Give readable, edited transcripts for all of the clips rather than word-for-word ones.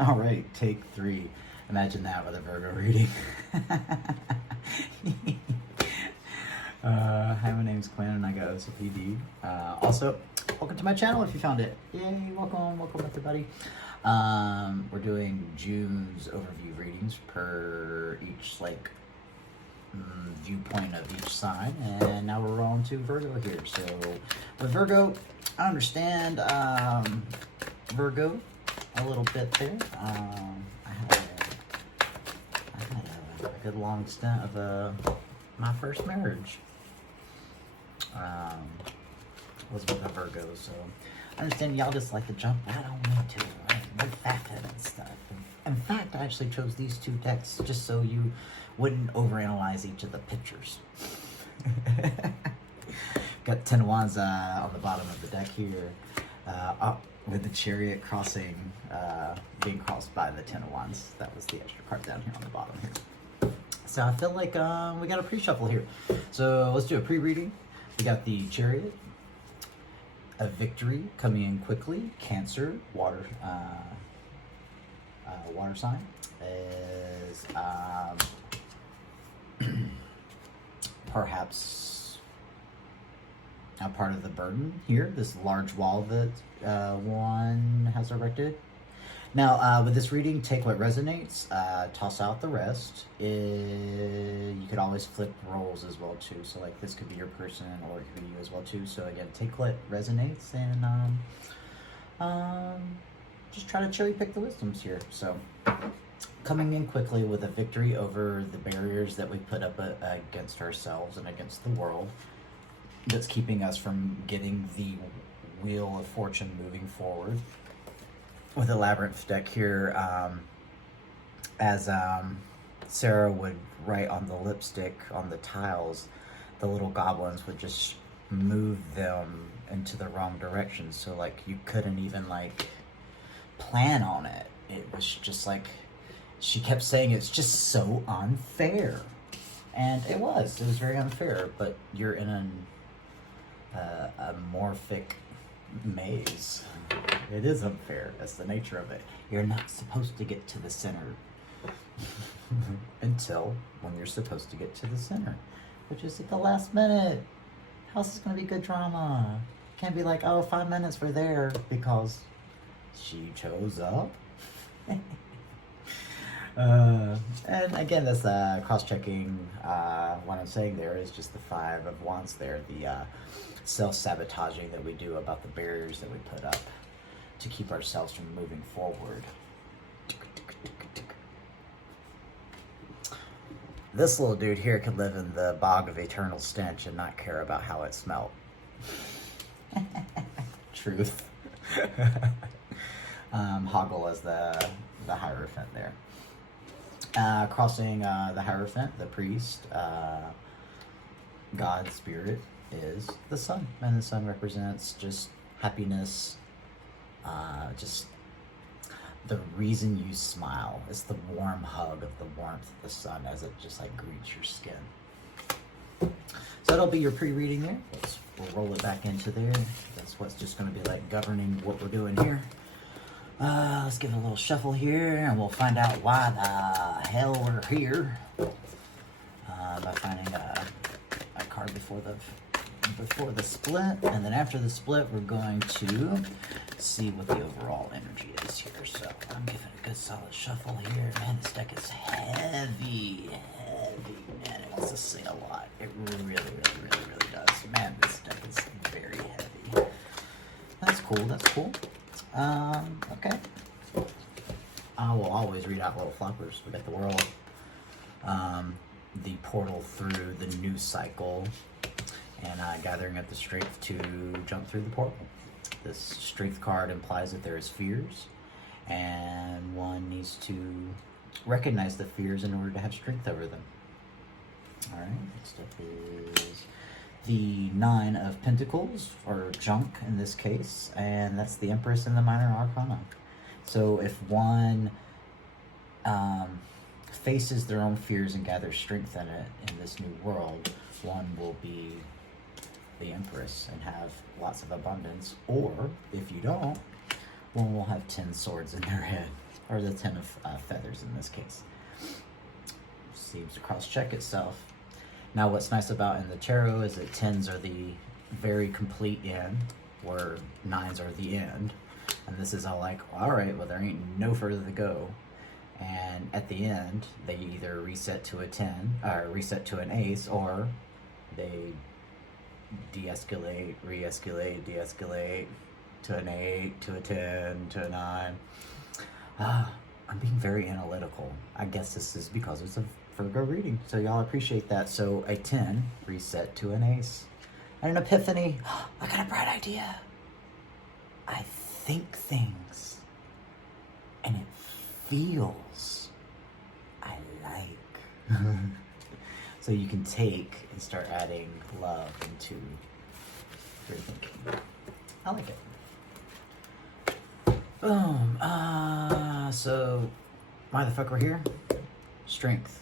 All right, take 3. Imagine that with a Virgo reading. Hi, my name's Quinn and I got OCPD. Also, welcome to my channel if you found it. Yay, welcome everybody. We're doing June's overview readings per each viewpoint of each sign, and now we're on to Virgo here. So with Virgo, I understand Virgo a little bit there. I had a good long stint of my first marriage was with a Virgo, so I understand y'all just like to jump right on into it, right? No faffing and stuff. In fact, I actually chose these 2 decks just so you wouldn't overanalyze each of the pictures. Got 10 of Wands on the bottom of the deck here, up with the Chariot crossing, being crossed by the 10 of Wands. That was the extra card down here on the bottom here. So I feel like we got a pre-shuffle here. So let's do a pre-reading. We got the Chariot, a victory coming in quickly, Cancer, water sign, is perhaps a part of the burden here, this large wall that one has erected. Now, with this reading, take what resonates, toss out the rest. You could always flip roles as well, too. So, like, this could be your person, or it could be you as well, too. So, again, take what resonates and just try to cherry pick the wisdoms here. So, coming in quickly with a victory over the barriers that we put up against ourselves and against the world that's keeping us from getting the wheel of fortune moving forward. With the Labyrinth deck here, as Sarah would write on the lipstick on the tiles, the little goblins would just move them into the wrong direction. So like you couldn't even like plan on it. It was just like, she kept saying it's just so unfair. And it was very unfair, but you're in a morphic maze. It is unfair. That's the nature of it. You're not supposed to get to the center until when you're supposed to get to the center, which is at the last minute. How's this going to be good drama? Can't be like, oh, 5 minutes we're there because she chose up. And again, that's cross-checking. What I'm saying there is just the 5 of Wands there, the self-sabotaging that we do about the barriers that we put up to keep ourselves from moving forward. This little dude here could live in the bog of eternal stench and not care about how it smelled. Truth. Hoggle as the Hierophant there. Crossing the Hierophant, the priest, God, spirit, is the sun. And the sun represents just happiness, just the reason you smile. It's the warm hug of the warmth of the sun as it just like greets your skin. So that'll be your pre-reading there. We'll roll it back into there. That's what's just going to be like governing what we're doing here. Let's give it a little shuffle here, and we'll find out why the hell we're here by finding a card before the split, and then after the split, we're going to see what the overall energy is here. So I'm giving it a good solid shuffle here. Man, this deck is heavy. Man, it wants to say a lot. It really does. Man, this deck is very heavy. That's cool. Okay. I will always read out little floppers. We got the world, the portal through the new cycle, and gathering up the strength to jump through the portal. This strength card implies that there is fears, and one needs to recognize the fears in order to have strength over them. All right, next up is the 9 of Pentacles, or junk in this case, and that's the Empress and the Minor Arcana. So if one faces their own fears and gathers strength in it in this new world, one will be the Empress and have lots of abundance. Or if you don't, one will have 10 swords in their head. or the 10 of feathers in this case. Seems to cross-check itself. Now what's nice about in the tarot is that 10s are the very complete end, where 9s are the end. And this is all like, well, all right, well, there ain't no further to go. And at the end, they either reset to a 10, or reset to an ace, or they de-escalate, re-escalate, de-escalate to an 8, to a 10, to a 9. I'm being very analytical. I guess this is because it's a Virgo reading, so y'all appreciate that. So a 10 reset to an ace. And an epiphany, I got a bright idea. I think things, and it feels I like. So you can take and start adding love into your thinking. I like it. Boom. So why the fuck we're here? Strength.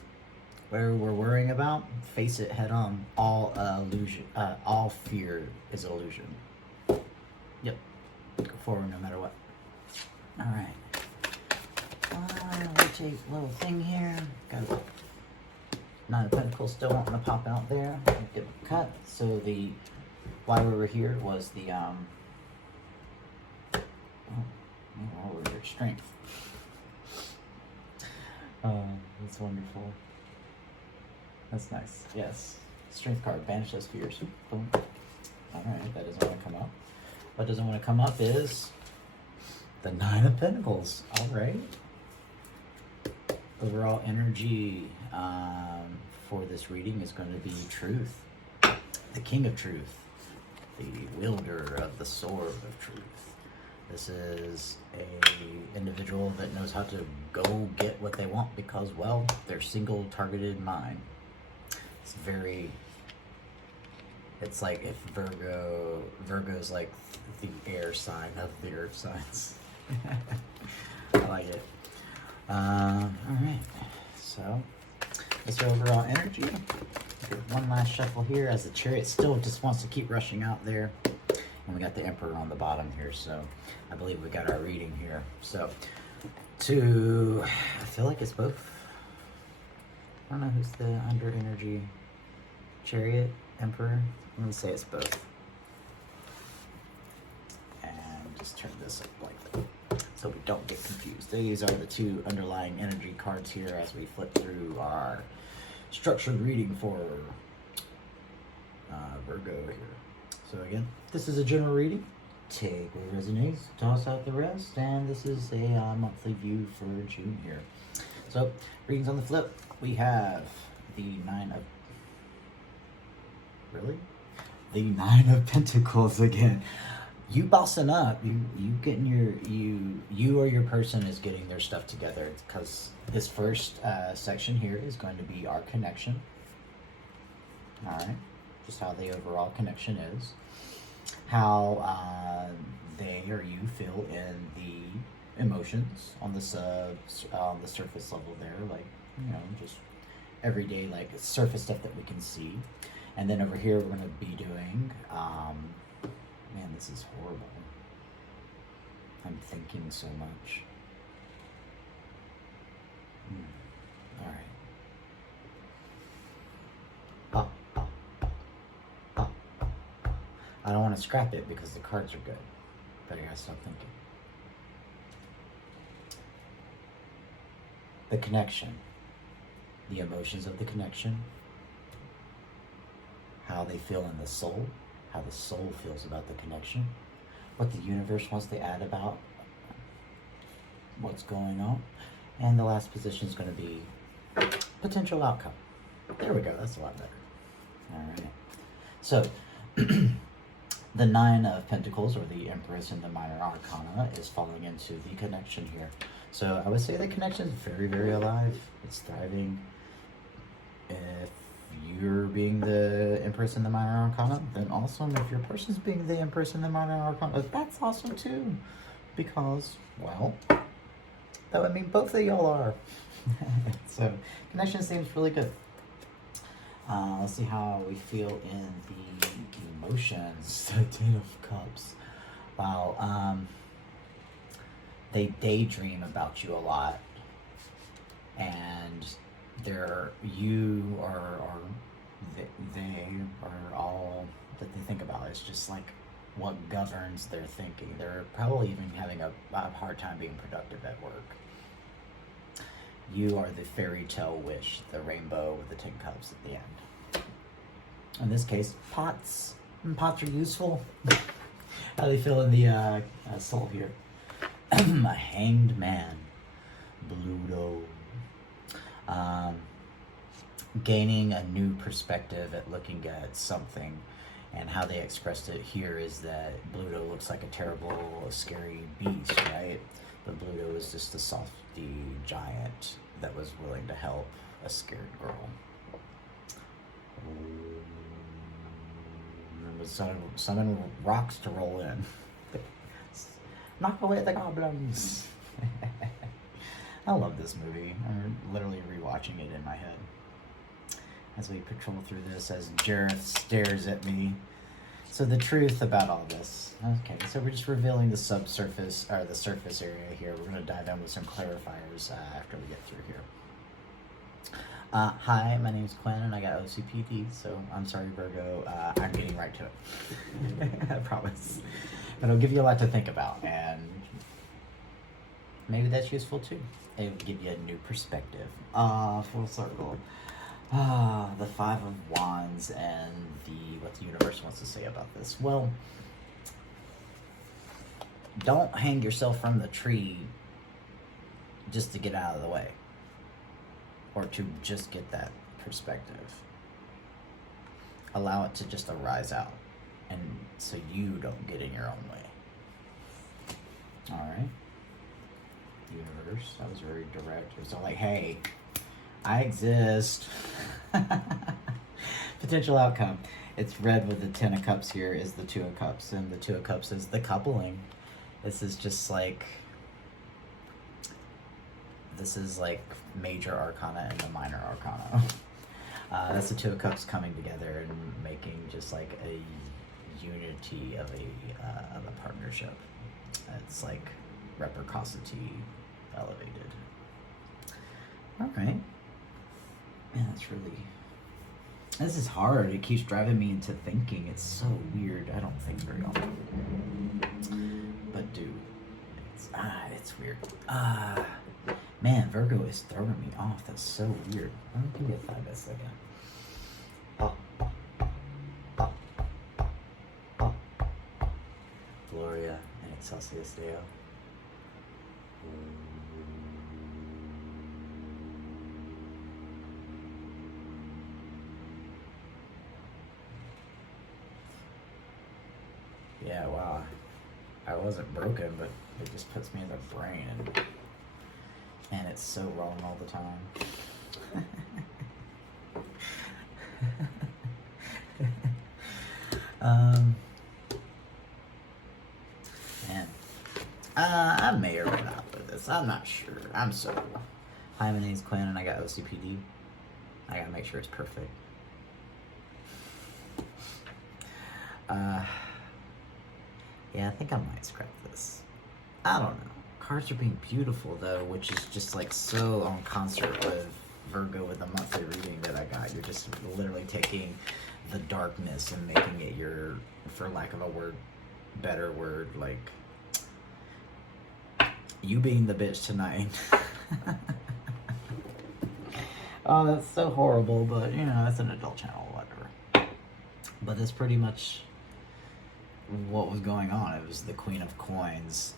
Whatever we're worrying about, face it head on. All illusion, all fear is illusion. Yep. Go forward no matter what. All right. Rotate little thing here. Got 9 of Pentacles still wanting to pop out there. Get a cut. So the why we were here was the why we were here, strength. That's wonderful. That's nice. Yes. Strength card. Banish those fears. Boom. Alright, that doesn't want to come up. What doesn't want to come up is the 9 of Pentacles. Alright. Overall energy for this reading is going to be truth. The King of Truth. The wielder of the sword of truth. This is a individual that knows how to go get what they want because, well, they're single targeted mind. It's very, it's like if Virgo's like the air sign of the earth signs. I like it. All right, so that's your overall energy. One last shuffle here as the Chariot still just wants to keep rushing out there. And we got the Emperor on the bottom here, so I believe we got our reading here. So, I feel like it's both. I don't know who's the under energy. Chariot, Emperor. I'm gonna say it's both. And just turn this up like that, so we don't get confused. These are the 2 underlying energy cards here as we flip through our structured reading for Virgo here. So again, this is a general reading. Take what resonates, toss out the rest, and this is a monthly view for June here. So, readings on the flip, we have the 9 of... Really? The 9 of Pentacles again. You bossing up, you getting you or your person is getting their stuff together, because this first section here is going to be our connection. All right, just how the overall connection is, how they or you feel in the emotions on the surface level there, like, you know, just everyday, like, surface stuff that we can see. And then over here we're going to be doing man, this is horrible. I'm thinking so much. All right. I don't want to scrap it because the cards are good, but I gotta stop thinking. The connection, the emotions of the connection, how they feel in the soul, how the soul feels about the connection, what the universe wants to add about what's going on, and the last position is going to be potential outcome. There we go, that's a lot better. All right, so the 9 of Pentacles, or the Empress in the Minor Arcana, is falling into the connection here. So I would say the connection is very, very alive. It's thriving. If you're being the Empress in the Minor Arcana, then awesome. If your person's being the Empress in the Minor Arcana, that's awesome too. Because, well, that would mean both of y'all are. So, connection seems really good. Let's see how we feel in the emotions. The 10 of Cups. Wow. they daydream about you a lot, and you are they are all that they think about. It's just like what governs their thinking. They're probably even having a hard time being productive at work. You are the fairy tale wish, the rainbow with the 10 cups at the end. In this case, pots. Pots are useful. How do they feel in the soul here? A hanged man. Bluto. Gaining a new perspective at looking at something. And how they expressed it here is that Bluto looks like a terrible, scary beast, right? But Bluto is just a softy giant that was willing to help a scared girl. Summon rocks to roll in. Knock away the goblins. I love this movie. I'm literally rewatching it in my head as we patrol through this, as Jareth stares at me. So the truth about all this. Okay, so we're just revealing the subsurface, or the surface area here. We're going to dive in with some clarifiers after we get through here. Hi, my name's Quinn, and I got OCPD, so I'm sorry, Virgo. I'm getting right to it. I promise. But it'll give you a lot to think about, and maybe that's useful too. It'll give you a new perspective. Full circle. The Five of Wands and what the universe wants to say about this. Well, don't hang yourself from the tree just to get out of the way, or to just get that perspective. Allow it to just arise out, and so you don't get in your own way. All right, universe. That was very direct. It was all like, hey, I exist. Potential outcome. It's red with the 10 of cups here is the 2 of cups, and the 2 of cups is the coupling. This is just like, this is like major arcana and the minor arcana. That's the 2 of cups coming together and making just like a unity of a partnership. It's like reciprocity elevated. All right. Man, that's really... This is hard. It keeps driving me into thinking. It's so weird. I don't think very often. But dude, it's weird. Man, Virgo is throwing me off. That's so weird. Give me a 5 second. Gloria and Excelsius Deo. Yeah, wow. I wasn't broken, but it just puts me in the brain, and it's so wrong all the time. Man, I may or may not put this. I'm not sure. I'm so... Hi, my name's Quinn, and I got OCPD. I gotta make sure it's perfect. Yeah, I think I might scrap this. I don't know. Cards are being beautiful, though, which is just like so on concert with Virgo with the monthly reading that I got. You're just literally taking the darkness and making it your, for lack of a word, better word, like you being the bitch tonight. Oh, that's so horrible, but you know, it's an adult channel, whatever. But that's pretty much what was going on. It was the Queen of Coins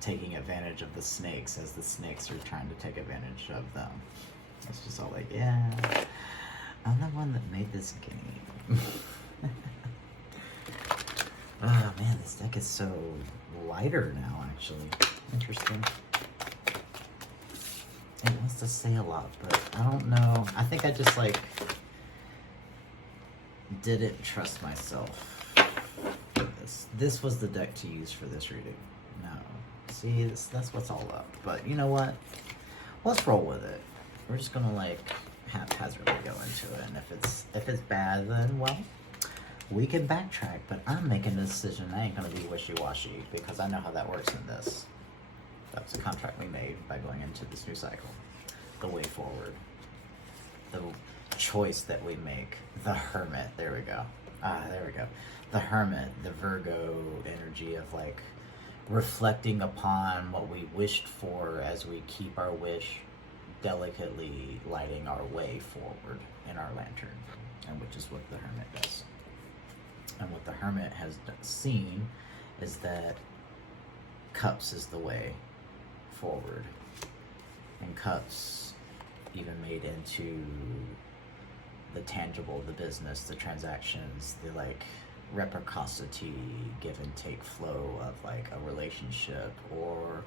taking advantage of the snakes as the snakes are trying to take advantage of them. It's just all like, yeah, I'm the one that made this game. Oh man, this deck is so lighter now, actually. Interesting. It wants to say a lot, but I don't know. I think I just like didn't trust myself. This was the deck to use for this reading. No. See, that's what's all up. But you know what? Let's roll with it. We're just gonna like haphazardly go into it, and if it's bad, then well, we can backtrack. But I'm making a decision. I ain't gonna be wishy-washy because I know how that works in this. That was a contract we made by going into this new cycle. The way forward. The choice that we make. The Hermit. There we go. There we go. The Hermit, the Virgo energy of like reflecting upon what we wished for as we keep our wish delicately lighting our way forward in our lantern, and which is what the Hermit does. And what the Hermit has seen is that Cups is the way forward, and Cups even made into the tangible, the business, the transactions, the like reciprocity, give and take flow of like a relationship or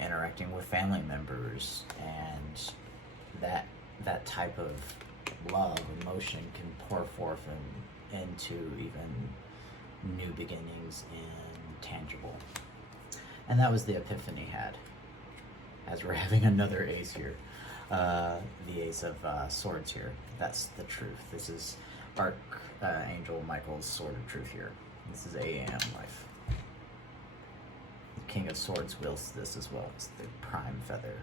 interacting with family members, and that type of love, emotion can pour forth into even new beginnings in tangible. And that was the epiphany had, as we're having another ace here. The Ace of Swords here. That's the truth. This is Archangel Michael's sword of truth here. This is AAM life. The King of Swords wields this as well. It's the prime feather,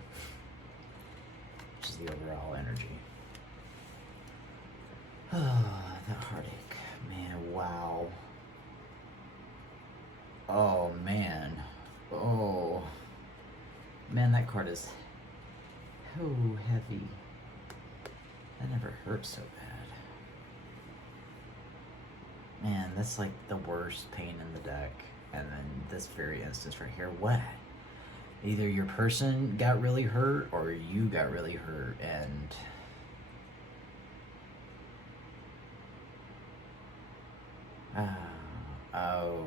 which is the overall energy. That heartache. Man, wow. Oh, man. Oh. Man, that card is so heavy. That never hurt so bad. Man, that's like the worst pain in the deck. And then this very instance right here, what? Either your person got really hurt or you got really hurt, and oh,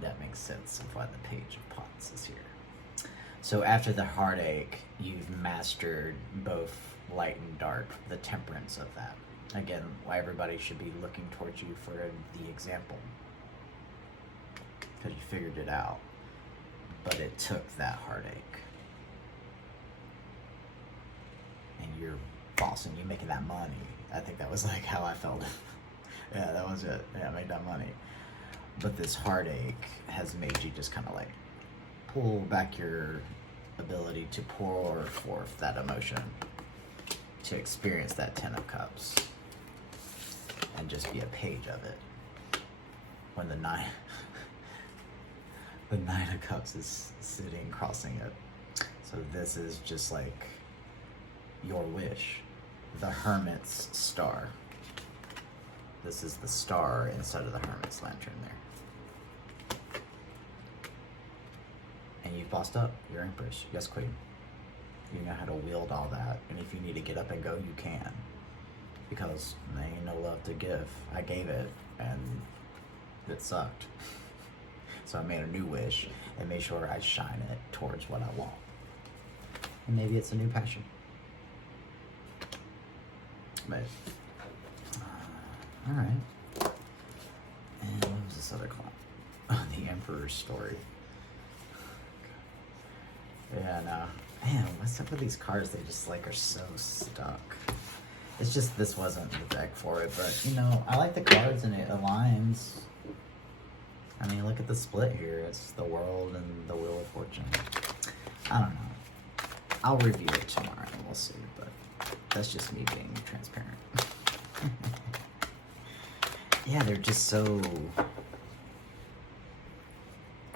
that makes sense of why the Page of Pots is here. So after the heartache, you've mastered both light and dark, the temperance of that. Again, why everybody should be looking towards you for the example. Because you figured it out. But it took that heartache. And you're bossing, you're making that money. I think that was like how I felt. Yeah, that was it. Yeah, I made that money. But this heartache has made you just kind of like pull back your ability to pour forth that emotion, to experience that Ten of Cups, and just be a page of it. When the Nine of Cups is sitting, crossing it. So this is just like your wish, the Hermit's star. This is the star inside of the Hermit's lantern there. And you've bossed up. You're Empress. Yes, Queen. You know how to wield all that. And if you need to get up and go, you can. Because there ain't no love to give. I gave it, and it sucked. So I made a new wish and made sure I shine it towards what I want. And maybe it's a new passion. But, all right. And what was this other clock? Oh, the Emperor's story. Yeah, no. Man, what's up with these cards? They just like are so stuck. It's just this wasn't the deck for it, but you know, I like the cards and it aligns. I mean, look at the split here. It's the World and the Wheel of Fortune. I don't know. I'll review it tomorrow and we'll see, but that's just me being transparent. Yeah, they're just so...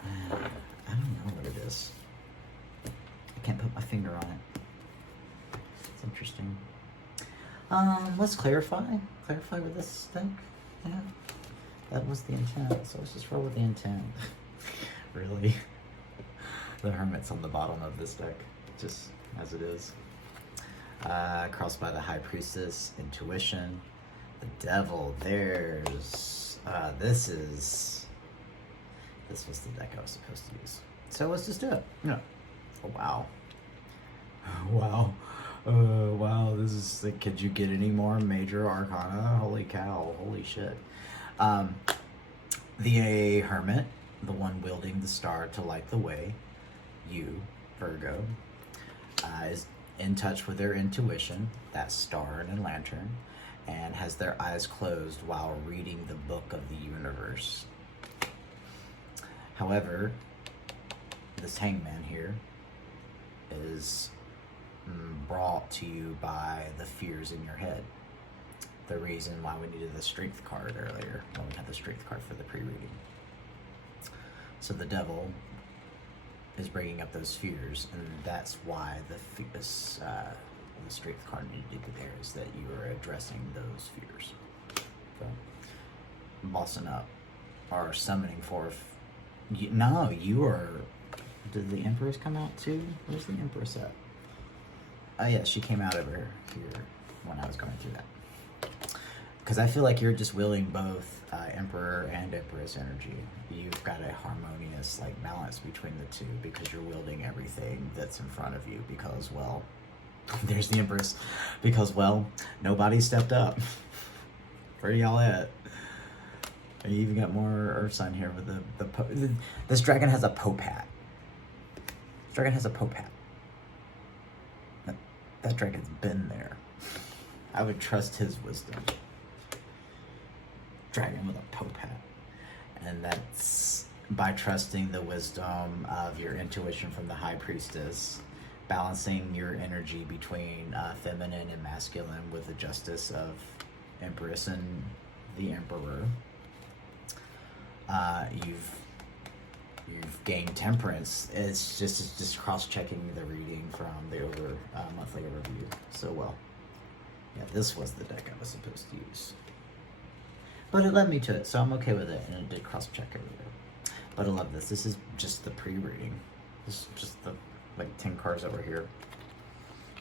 I don't know what it is. I can't put my finger on it. It's interesting. Let's clarify with this deck. Yeah, that was the intent. So let's just roll with the intent. Really, the Hermit's on the bottom of this deck, just as it is. Crossed by the High Priestess, Intuition, the Devil. There's this was the deck I was supposed to use. So let's just do it. Yeah. Oh, wow. Wow. Wow, this is like, could you get any more major arcana? Holy cow, holy shit. The Hermit, the one wielding the star to light the way, you, Virgo, is in touch with their intuition, that star in a lantern, and has their eyes closed while reading the book of the universe. However, this hangman here is brought to you by the fears in your head. The reason why we needed the strength card earlier, when we had the strength card for the pre-reading. So the devil is bringing up those fears, and that's why the strength card needed to be there, is that you are addressing those fears. So, bossing up, or summoning forth. You are. Did the Empress come out too? Where's the Empress at? Oh yeah, she came out over here when I was going through that. Because I feel like you're just wielding both Emperor and Empress energy. You've got a harmonious balance between the two, because you're wielding everything that's in front of you, because, well, there's the Empress. Because, well, nobody stepped up. Where y'all at? And you even got more Earth sign here with this dragon has a Pope hat. This dragon has a Pope hat. That dragon's been there. I would trust his wisdom. Dragon with a Pope hat. And that's by trusting the wisdom of your intuition from the High Priestess, balancing your energy between feminine and masculine with the justice of Empress and the Emperor. You've gained temperance. It's just cross-checking the reading from the monthly overview. So, well, yeah, this was the deck I was supposed to use. But it led me to it, so I'm okay with it, and it did cross-check everywhere. But I love this. This is just the pre-reading. This is just the 10 cards over here.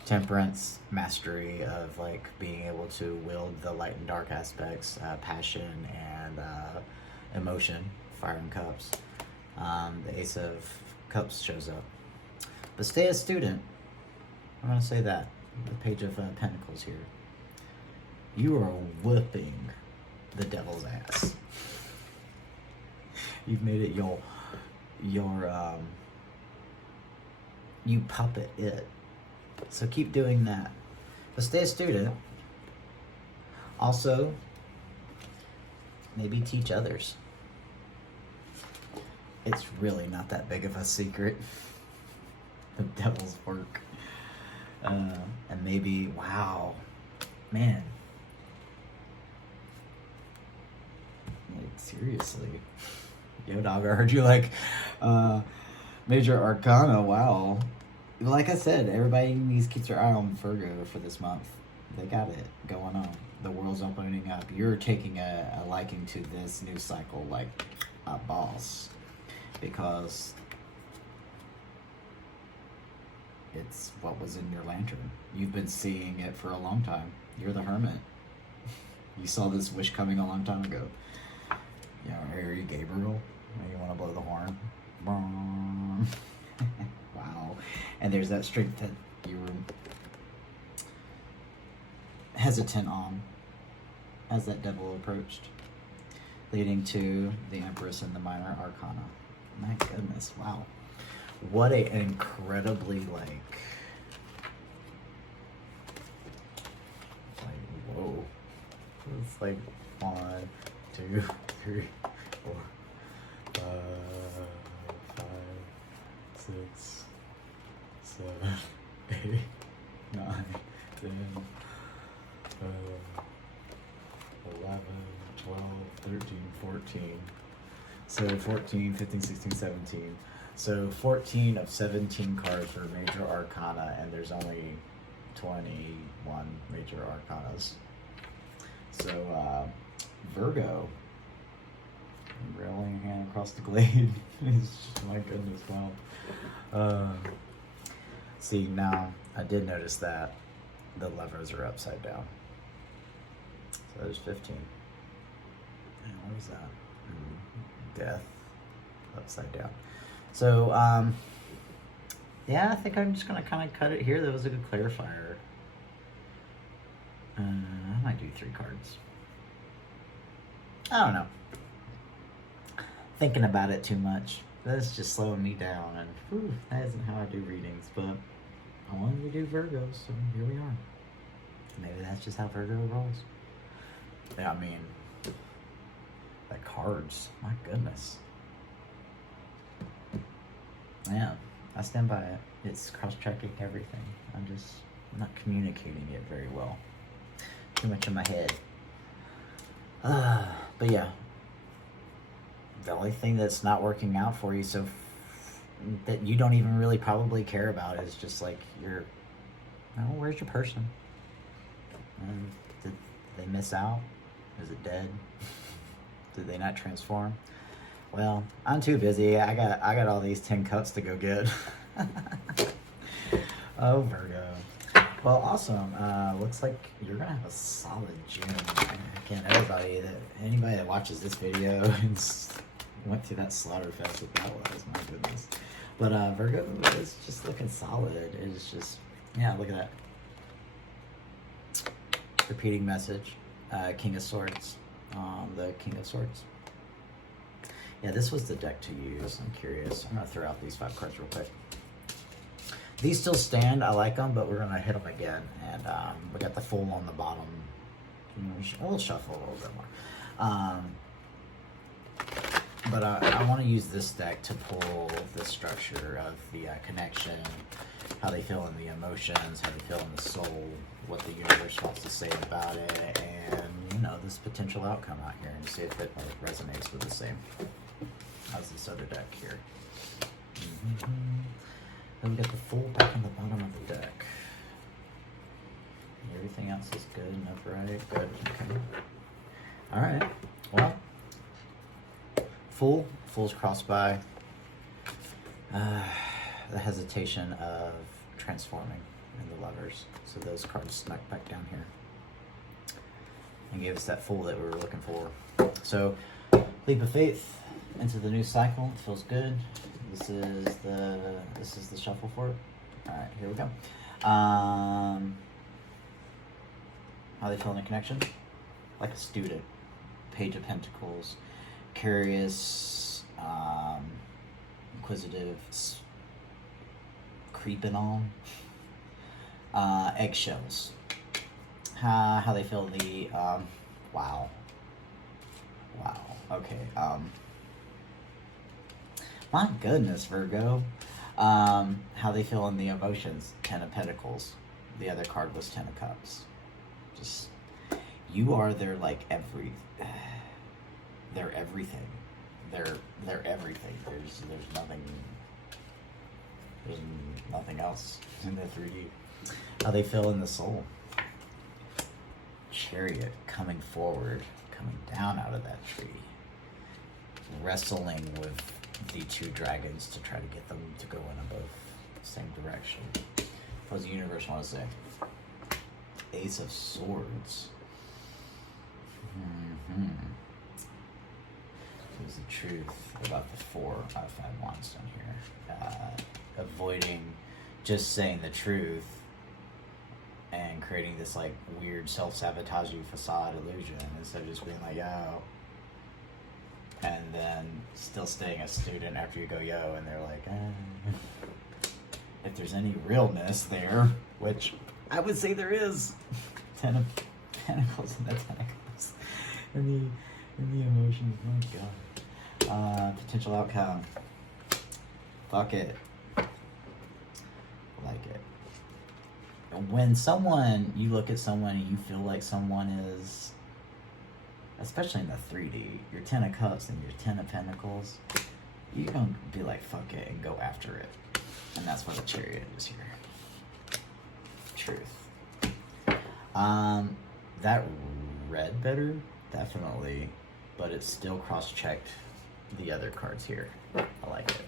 Temperance, mastery of being able to wield the light and dark aspects, passion and emotion, fire and cups. The Ace of Cups shows up. But stay a student. I'm going to say that. The Page of Pentacles here. You are whipping the devil's ass. You've made it you puppet it. So keep doing that. But stay a student. Also, maybe teach others. It's really not that big of a secret. The devil's work. And maybe, wow, man. Seriously. Yo, dog, I heard you Major Arcana, wow. Like I said, everybody needs to keep their eye on Virgo for this month. They got it going on. The world's opening up. You're taking a liking to this new cycle like a boss. Because it's what was in your lantern. You've been seeing it for a long time. You're the hermit. You saw this wish coming a long time ago. You know, are you Gabriel? You want to blow the horn? Wow. And there's that strength that you were hesitant on as that devil approached, leading to the Empress and the Minor Arcana. My goodness, wow. What an incredibly whoa. It's 1, 2, 3, 4, 5, 6, 7, 8, 9, 10, 11, 12, 13, 14. So 14, 15, 16, 17. So 14 of 17 cards for Major Arcana, and there's only 21 Major Arcanas. So Virgo, railing hand across the glade. My goodness, wow. See, now I did notice that the levers are upside down. So there's 15. And what is that? Death upside down. So yeah, I think I'm just gonna kind of cut it here. That was a good clarifier. I might do 3 cards. I don't know. Thinking about it too much. That's just slowing me down, and whew, that isn't how I do readings. But I wanted to do Virgo, so here we are. Maybe that's just how Virgo rolls. Yeah, I mean, the cards. My goodness. Yeah, I stand by it. It's cross-checking everything. I'm just not communicating it very well. Too much in my head. But yeah, the only thing that's not working out for you, so that you don't even really probably care about, is just like where's your person? Did they miss out? Is it dead? Did they not transform? Well, I'm too busy. I got all these 10 cups to go get. Oh, Virgo. Well, awesome. Looks like you're gonna have a solid June. Again, anybody that watches this video and went through that slaughter fest that was, my goodness. But Virgo is just looking solid. It's just, yeah, look at that. Repeating message. King of Swords. The King of Swords. Yeah, this was the deck to use. I'm curious. I'm gonna throw out these 5 cards real quick. These still stand. I like them, but we're gonna hit them again. And we got the Fool on the bottom. We'll shuffle a little bit more. But I want to use this deck to pull the structure of the connection, how they feel in the emotions, how they feel in the soul, what the universe wants to say about it, and this potential outcome out here, and see if it resonates with the same as this other deck here. Then we got the Fool back on the bottom of the deck. Everything else is good and upright. Good. Okay. All right. Well, Fool's crossed by the hesitation of transforming in the Lovers. So those cards snuck back down here and gave us that Fool that we were looking for. So leap of faith into the new cycle. It feels good. This is the shuffle for it. All right, here we go. How they feel in the connection? Like a student. Page of Pentacles. Curious, inquisitive, creeping on. Eggshells. How they feel the wow. Okay. My goodness, Virgo. How they feel in the emotions. 10 of Pentacles. The other card was 10 of Cups. Just, you are their they're everything. They're everything. There's nothing else in the 3D. How they feel in the soul. Chariot coming forward, coming down out of that tree, wrestling with the 2 dragons to try to get them to go in both same direction. What does the universe want to say? Ace of Swords. Here's the truth about the 4 out of 5 wands down here. Avoiding just saying the truth and creating this weird self-sabotaging facade illusion instead of just being like, yo, and then still staying a student after you go yo, and they're like, if there's any realness there, which I would say there is. 10 of Pentacles and the 10 of Cups. And the emotions, my God. Potential outcome. Fuck it. Like it. When you look at someone and you feel like someone is, especially in the 3D, your 10 of Cups and your 10 of Pentacles, you're going to be like, fuck it, and go after it. And that's why the Chariot is here. Truth. That read better, definitely, but it still cross-checked the other cards here. I like it.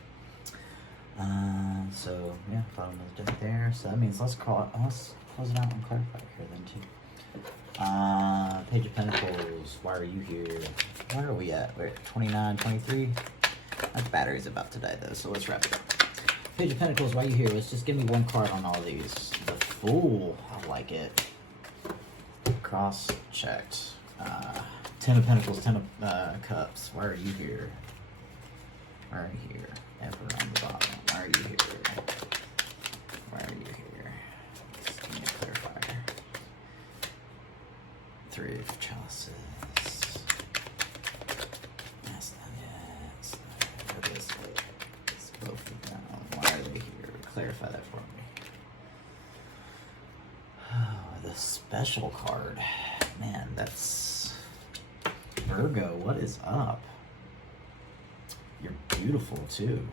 So yeah, bottom of the deck there. So that means let's close it out and clarify here then too. Page of Pentacles, why are you here? Where are we at? We're at 29, 23. That battery's about to die though, so let's wrap it up. Page of Pentacles, why are you here? Let's just give me one card on all these. The Fool, I like it. Cross-checked. 10 of Pentacles, 10 of Cups. Why are you here? Why are you here? Emperor on the bottom. Why are you here? Why are you here? Just give me a clarifier. 3 of Chalices. That's not it. It's both of them. clarify that for me. Oh, the special card. Man, that's... Virgo, what is up? You're beautiful, too.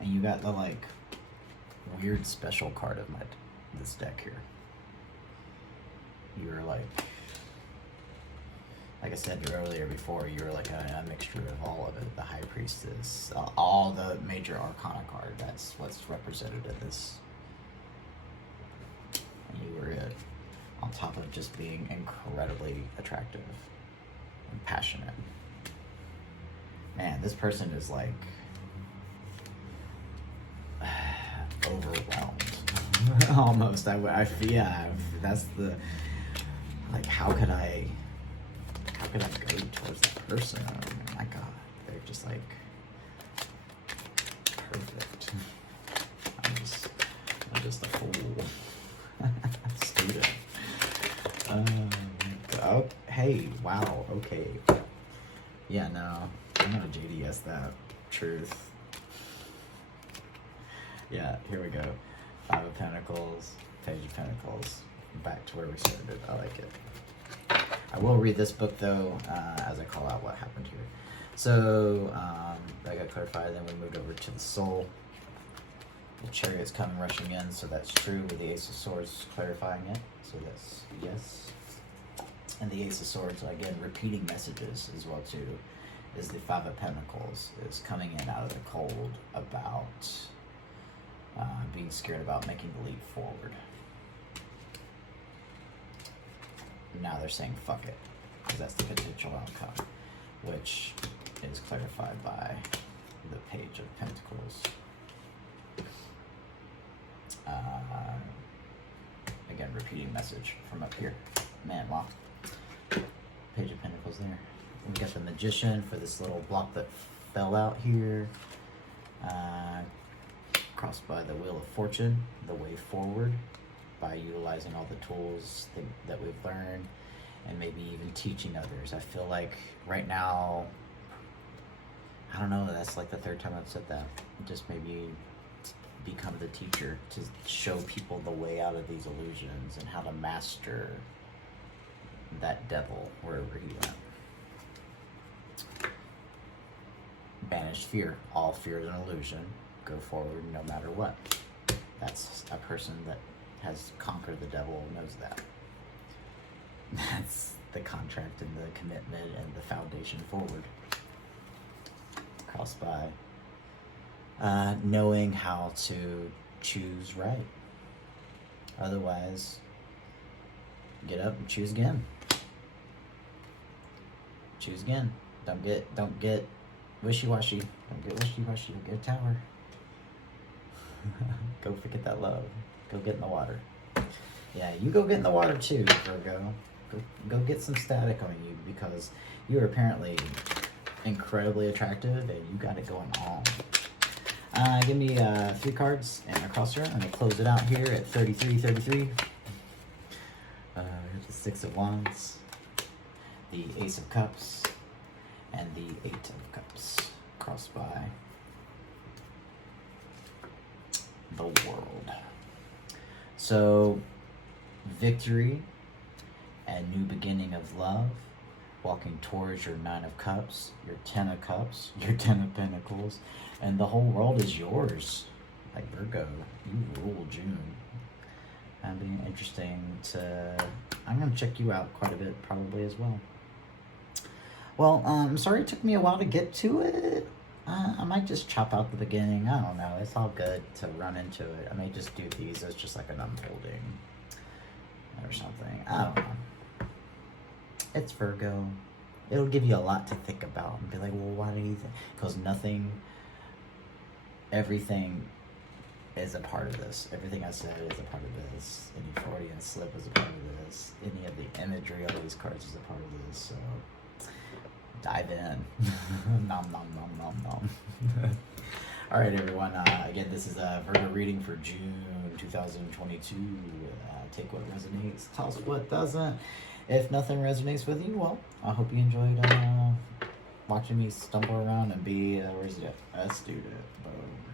And you got the, like, weird special card of this deck here. You're, like I said earlier before, you're like a mixture of all of it. The High Priestess, all the major Arcana card. That's what's represented in this. And you were it. On top of just being incredibly attractive and passionate. Man, this person is like overwhelmed. Almost. I feel, yeah, that's the, like, how could I go towards that person? Oh my god, they're just like perfect. I'm just a fool. Student. Oh, hey, wow, okay. Yeah, no, I'm gonna JDS that. Truth. Yeah, here we go. Five of Pentacles, Page of Pentacles. Back to where we started. I like it. I will read this book, though, as I call out what happened here. So, that got clarified, then we moved over to the Soul. The Chariot's coming rushing in, so that's true, with the Ace of Swords clarifying it. So that's yes. And the Ace of Swords, again, repeating messages as well, too, is the Five of Pentacles, is coming in out of the cold about being scared about making the leap forward. Now they're saying fuck it, because that's the potential outcome, which is clarified by the Page of Pentacles. Again, repeating message from up here. Man, wow. Page of Pentacles there. We got the Magician for this little block that fell out here. Crossed by the Wheel of Fortune, the way forward, by utilizing all the tools that we've learned, and maybe even teaching others. I feel like right now, I don't know, that's like the third time I've said that. Just maybe become the teacher to show people the way out of these illusions and how to master that devil wherever he went. Banish fear. All fear is an illusion. Go forward no matter what. That's a person that has conquered the devil knows that. That's the contract and the commitment and the foundation forward. Crossed by knowing how to choose right. Otherwise, get up and choose again. Choose again. Don't get wishy-washy. Don't get wishy-washy. Don't get a tower. Go forget that love. Go get in the water. Yeah, you go get in the water too, Virgo. Go get some static on you, because you are apparently incredibly attractive and you got it going on. Give me 3 cards and a crosshair. I'm going to close it out here at 33. The Six of Wands, the Ace of Cups, and the Eight of Cups, crossed by the World. So, victory and new beginning of love, walking towards your Nine of Cups, your Ten of Cups, your Ten of Pentacles, and the whole world is yours. Like Virgo, you rule June. That'd be interesting to... I'm going to check you out quite a bit probably as well. Well, I'm sorry it took me a while to get to it. I might just chop out the beginning. I don't know. It's all good to run into it. I may just do these as just like an unfolding or something. I don't know. It's Virgo. It'll give you a lot to think about and be like, well, why do you think? Because everything is a part of this. Everything I said is a part of this. Any Freudian slip is a part of this. Any of the imagery of these cards is a part of this. So dive in. Nom, nom, nom, nom, nom. All right, everyone. Again, this is a Virgo reading for June 2022. Take what resonates. Tell us what doesn't. If nothing resonates with you, well, I hope you enjoyed watching me stumble around and be a student. Boom.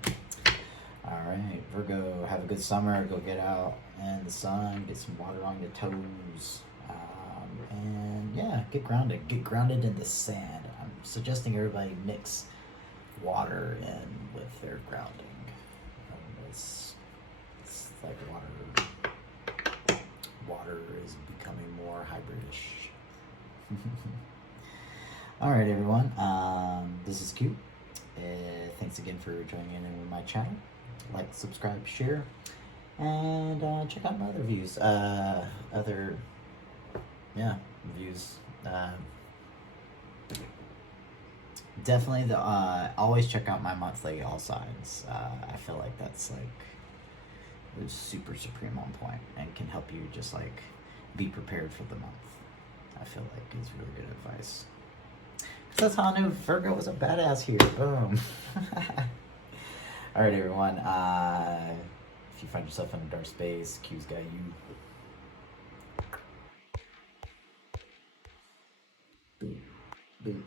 All right, Virgo, have a good summer. Go get out in the sun, get some water on your toes, and yeah, get grounded. Get grounded in the sand. I'm suggesting everybody mix water in with their grounding. It's like water is becoming more hybridish. All right, everyone. This is Q. Thanks again for joining in with my channel. Like, subscribe, share, and check out my other views. Views. Definitely always check out my monthly all signs. I feel like that's like was super supreme on point and can help you just like be prepared for the month. I feel like it's really good advice. That's how I knew Virgo was a badass here. Boom. All right, everyone. If you find yourself in a dark space, Q's got you. Boom. Boom.